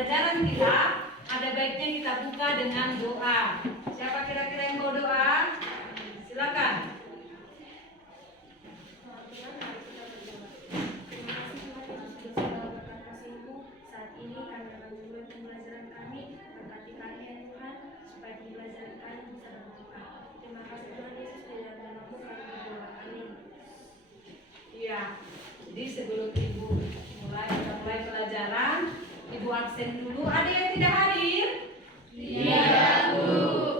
pembelajaran kita, ada baiknya kita buka dengan doa. Siapa kira-kira yang mau doa? Silakan. Saat ini kami akan memulai pembelajaran kami. Berkati kami ya Tuhan, supaya pembelajaran kami bisa bermanfaat. Terima kasih Tuhan Yesus, di dalam namamu kami berdoa. Amin. Iya. Jadi sebelum Ibu kita mulai pelajaran, Ibu absen dulu. Ada yang tidak hadir? Iya, Bu.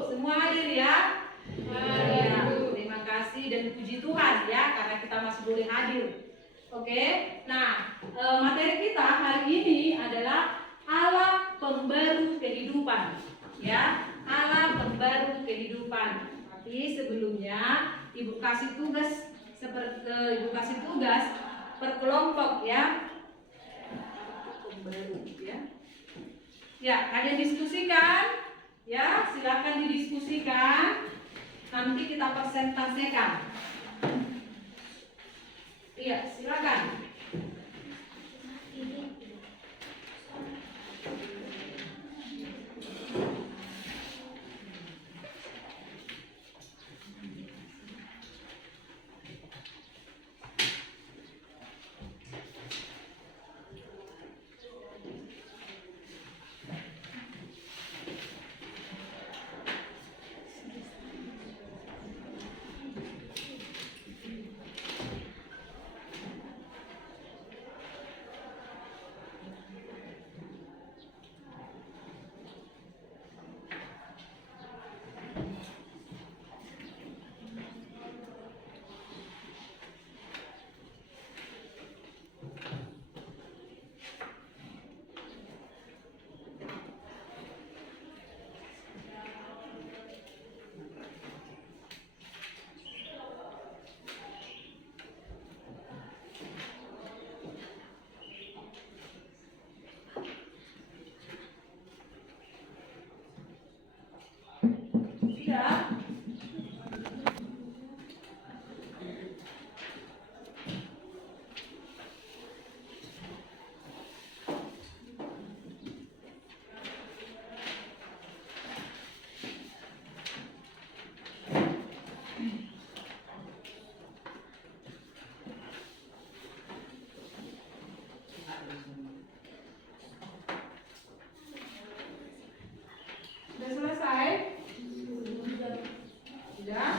Semua hadir ya? Hadir, Bu. Terima kasih dan puji Tuhan ya, karena kita masih boleh hadir. Oke, nah materi kita hari ini adalah Allah pembaru kehidupan, ya, Allah pembaru kehidupan. Tapi sebelumnya Ibu kasih tugas per kelompok ya, pembaru ya. Ya, kalian diskusikan, ya, silakan didiskusikan. Nanti kita presentasikan. Iya, silakan. Sudah? Sudah selesai? Sudah?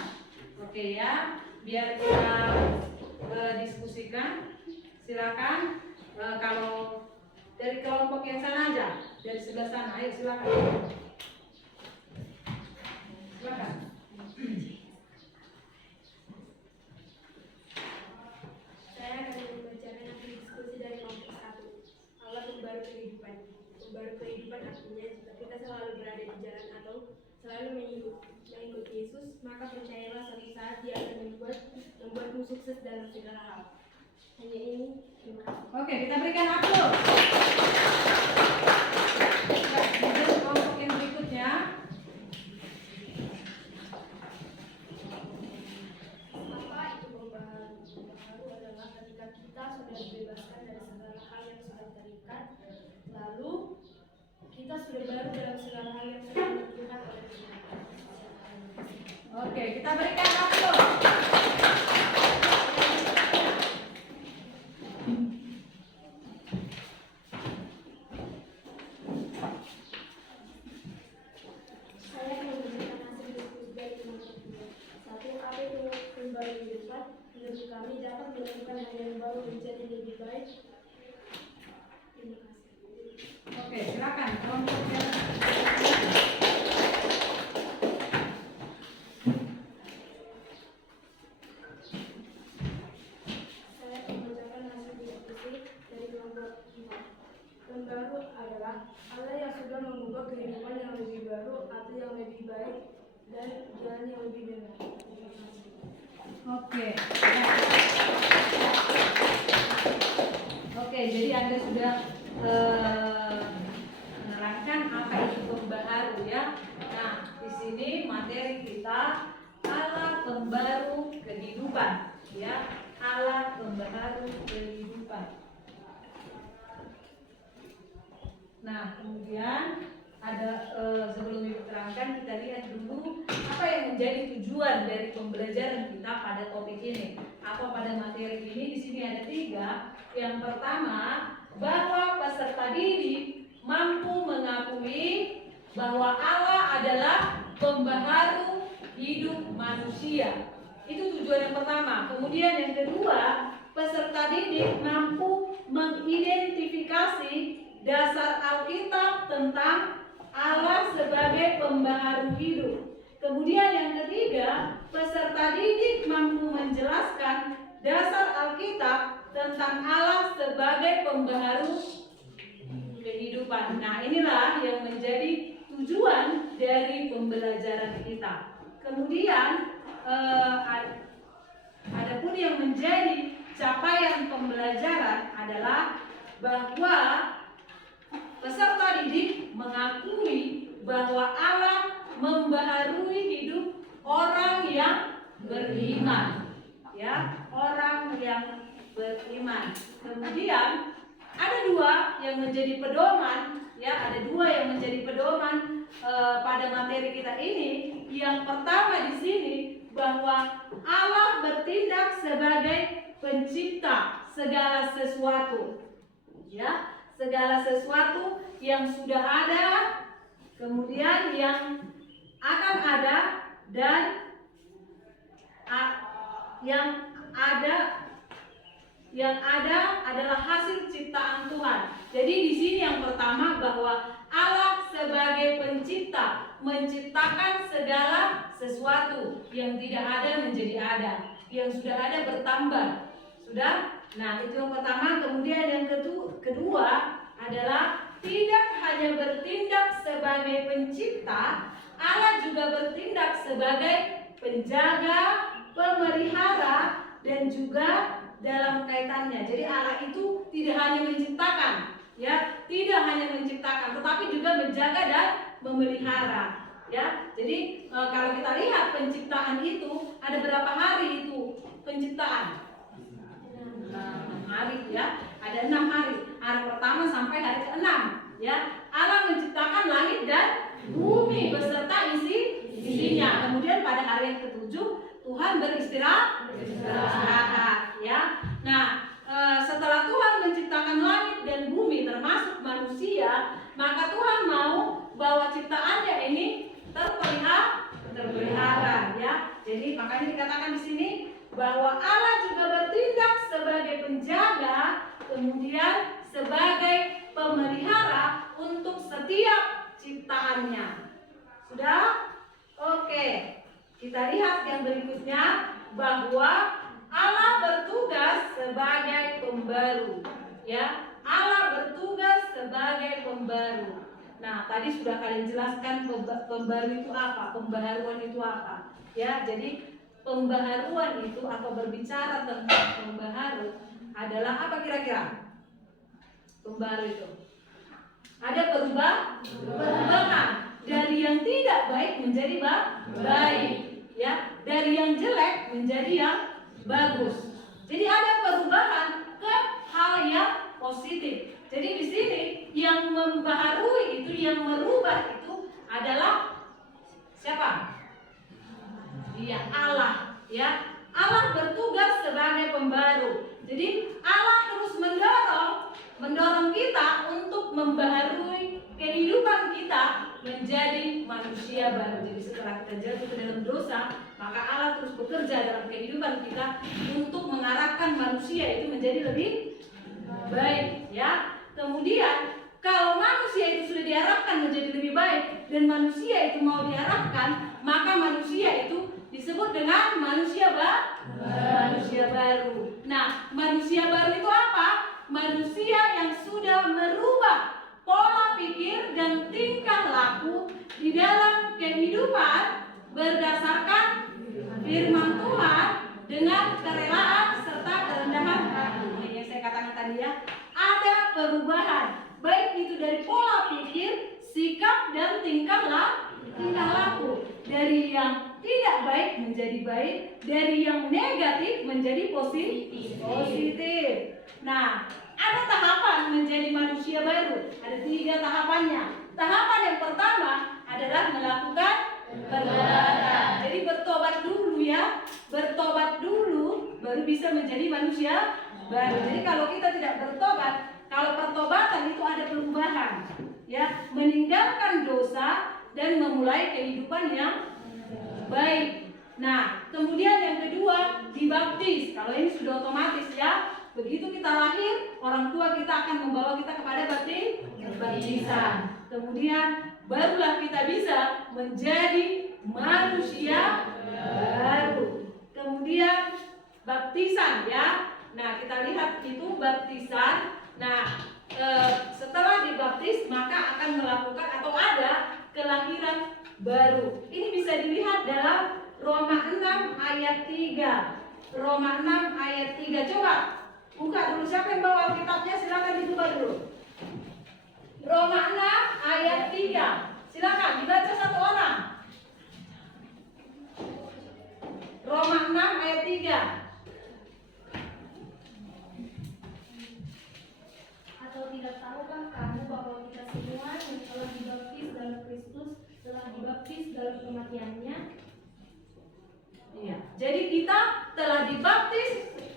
Oke ya, biar kita diskusikan. Silakan, kalau dari kelompok yang sana aja, dari sebelah sana, ayo silakan. Silakan. Saya akan membacakan hasil diskusi dari kelompok 1. Allah pembaru kehidupan. Pembaru kehidupan artinya jika kita selalu berada di jalan atau selalu mengikut Yesus, maka percayalah suatu saat Dia akan membuatmu sukses dalam segala hal. Hanya ini. Terima kasih. Oke, kita berikan aplaus. Kemudian kelompok yang berikutnya. Apa itu pembaharu? Pembaharu adalah ketika kita sudah dibebaskan dari segala hal yang sudah terikat, lalu kita sudah baru dalam segala hal yang sudah ditentukan oleh Tuhan. Oke, kita berikan aplaus. Saya akan memberikan hasil diskusi dari kelompok 2. 1. Apa itu pembaru kehidupan? Menurut kami dapat melakukan hal yang baru menjadi lebih baik. Terima kasih. Oke, silakan kelompok yang Saya akan membacakan hasil diskusi dari kelompok 4. Pembaru adalah Allah yang sudah mengubah kehidupan yang lebih baru atau yang lebih baik dan jalan yang lebih benar. Terima kasih. Oke. Oke, jadi Anda sudah menerangkan apa itu pembaharu ya. Nah, di sini materi kita Allah pembaru kehidupan ya. Allah pembaharu kehidupan. Nah, kemudian ada sebelum Ibu terangkan, kita lihat dulu apa yang menjadi tujuan dari pembelajaran kita pada topik ini. Apa pada materi ini? Di sini ada 3. Yang pertama, bahwa peserta didik mampu mengakui bahwa Allah adalah pembaharu hidup manusia. Itu tujuan yang pertama. Kemudian yang kedua, peserta didik mampu mengidentifikasi dasar Alkitab tentang Allah sebagai pembaharu hidup. Kemudian yang ketiga, peserta didik mampu menjelaskan dasar Alkitab tentang Allah sebagai pembaharu kehidupan. Nah, inilah yang menjadi tujuan dari pembelajaran kita. Kemudian adapun yang menjadi capaian pembelajaran adalah bahwa peserta didik mengakui bahwa Allah membaharui hidup orang yang beriman, ya, orang yang beriman. Kemudian ada 2 yang menjadi pedoman, ya, ada 2 yang menjadi pedoman pada materi kita ini. Yang pertama di sini bahwa Allah bertindak sebagai pencipta segala sesuatu, ya, segala sesuatu yang sudah ada, kemudian yang akan ada, dan yang ada adalah hasil ciptaan Tuhan. Jadi di sini yang pertama bahwa Allah sebagai pencipta menciptakan segala sesuatu, yang tidak ada menjadi ada, yang sudah ada bertambah. Sudah? Nah, itu yang pertama. Kemudian yang kedua adalah tidak hanya bertindak sebagai pencipta, Allah juga bertindak sebagai penjaga, pemelihara, dan juga dalam kaitannya. Jadi Allah itu tidak hanya menciptakan, ya, tidak hanya menciptakan, tetapi juga menjaga dan memelihara, ya. Jadi kalau kita lihat penciptaan itu ada berapa hari itu penciptaan? 6 hari, ya. Ada 6 hari. Hari pertama sampai hari ke-6, ya. Allah menciptakan langit dan bumi beserta isinya. Kemudian pada hari yang ke-7 Tuhan beristirahat, ya. Nah, setelah Tuhan menciptakan langit dan bumi termasuk manusia, maka Tuhan mau bahwa ciptaannya ini terpelihara, ya. Jadi makanya dikatakan di sini bahwa Allah juga bertindak sebagai penjaga, kemudian sebagai pemelihara untuk setiap ciptaannya. Sudah? Oke. Kita lihat yang berikutnya bahwa Allah bertugas sebagai pembaru, ya. Allah bertugas sebagai pembaru. Nah, tadi sudah kalian jelaskan pembaru itu apa, pembaharuan itu apa, ya. Jadi pembaharuan itu atau berbicara tentang pembaharu adalah apa kira-kira? Pembaharu itu ada perubahan dari yang tidak baik menjadi baik, ya, dari yang jelek menjadi yang bagus. Jadi ada perubahan ke hal yang positif. Jadi di sini yang membaharui itu, yang merubah itu adalah siapa? Iya, Allah, ya. Allah bertugas sebagai pembaru. Jadi Allah terus mendorong kita untuk membaharui kehidupan kita menjadi manusia baru. Jadi setelah kita jatuh ke dalam dosa, maka Allah terus bekerja dalam kehidupan kita untuk mengarahkan manusia itu menjadi lebih baik, ya. Kemudian kalau manusia itu sudah diarahkan menjadi lebih baik dan manusia itu mau diarahkan, maka manusia itu disebut dengan manusia baru. Nah, manusia baru itu apa? Manusia yang sudah merubah pola pikir dan tingkah laku di dalam kehidupan berdasarkan firman Tuhan dengan kerelaan serta kerendahan hati. Yang saya katakan tadi, ya, ada perubahan baik itu dari pola pikir, sikap, dan tingkah laku, dari yang tidak baik menjadi baik, dari yang negatif menjadi positif. Nah, ada tahapan menjadi manusia baru. Ada 3 tahapannya. Tahapan yang pertama adalah melakukan pertobatan. Jadi bertobat dulu ya, bertobat dulu baru bisa menjadi manusia baru. Jadi kalau kita tidak bertobat, kalau pertobatan itu ada perubahan, ya, meninggalkan dosa dan memulai kehidupan yang baik. Nah, kemudian yang kedua dibaptis. Kalau ini sudah otomatis ya. Begitu kita lahir, orang tua kita akan membawa kita kepada baptisan. Kemudian barulah kita bisa menjadi manusia baru. Kemudian baptisan ya. Nah, kita lihat itu baptisan. Nah, setelah dibaptis maka akan melakukan atau ada kelahiran baru. Ini bisa dilihat dalam Roma 6 ayat 3. Roma 6 ayat 3. Coba buka dulu, siapa yang bawa Alkitabnya silakan dibuka dulu. Roma 6 ayat 3. Silakan dibaca satu orang. Roma 6 ayat 3. Atau tidak tahukah kamu bahwa kita semua yang telah dibaptis dalam Kristus telah dibaptis dalam kematiannya? Iya. Jadi kita telah dibaptis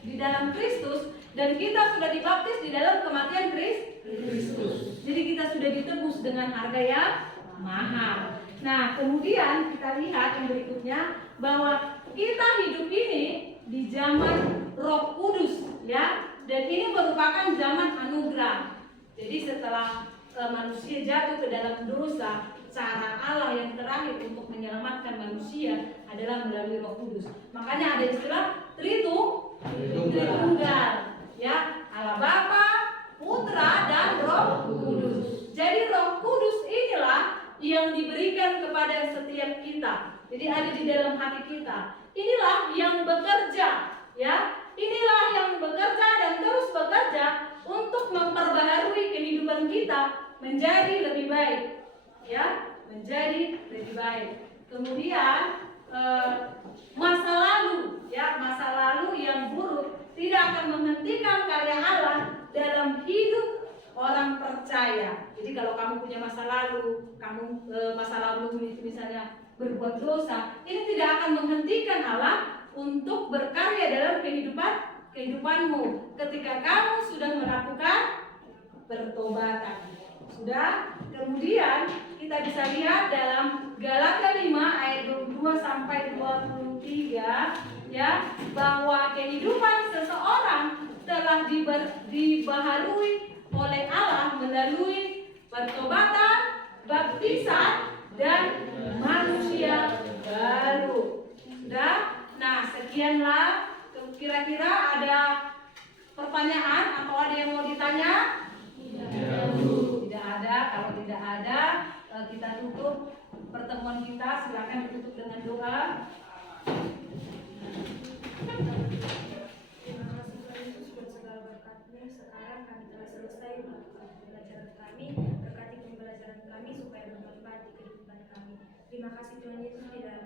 di dalam Kristus dan kita sudah dibaptis di dalam kematian Kristus. Jadi kita sudah ditebus dengan harga yang mahal. Nah, kemudian kita lihat yang berikutnya bahwa kita hidup ini di zaman Roh Kudus ya, dan ini merupakan zaman anugerah. Jadi setelah manusia jatuh ke dalam dosa, cara Allah yang terakhir untuk menyelamatkan manusia adalah melalui Roh Kudus. Makanya ada istilah Tritunggal, ya, Allah Bapa, Putra dan Roh Kudus. Jadi Roh Kudus inilah yang diberikan kepada setiap kita. Jadi ada di dalam hati kita. Inilah yang bekerja, ya. Inilah yang bekerja dan terus bekerja untuk memperbaharui kehidupan kita menjadi lebih baik. Ya, menjadi lebih baik. Kemudian masa lalu, ya, masa lalu yang buruk tidak akan menghentikan karya Allah dalam hidup orang percaya. Jadi kalau kamu punya masa lalu, masa lalu misalnya berbuat dosa, ini tidak akan menghentikan Allah untuk berkarya dalam kehidupanmu ketika kamu sudah melakukan pertobatan. Sudah? Kemudian kita bisa lihat dalam Galatia 5 ayat 22 sampai 23 ya, bahwa kehidupan seseorang telah dibaharui oleh Allah melalui pertobatan, baptisan dan manusia baru. Sudah? Nah, sekianlah. Kira-kira ada pertanyaan atau ada yang mau ditanya? Tidak ada. Kalau tidak ada, kita tutup pertemuan kita. Silakan ditutup dengan doa. Terima kasih Tuhan Yesus buat segala berkat-Mu. Sekarang kami telah selesai melakukan pembelajaran kami. Berkati pembelajaran kami supaya bermanfaat di kehidupan kami. Terima kasih Tuhan Yesus di dalam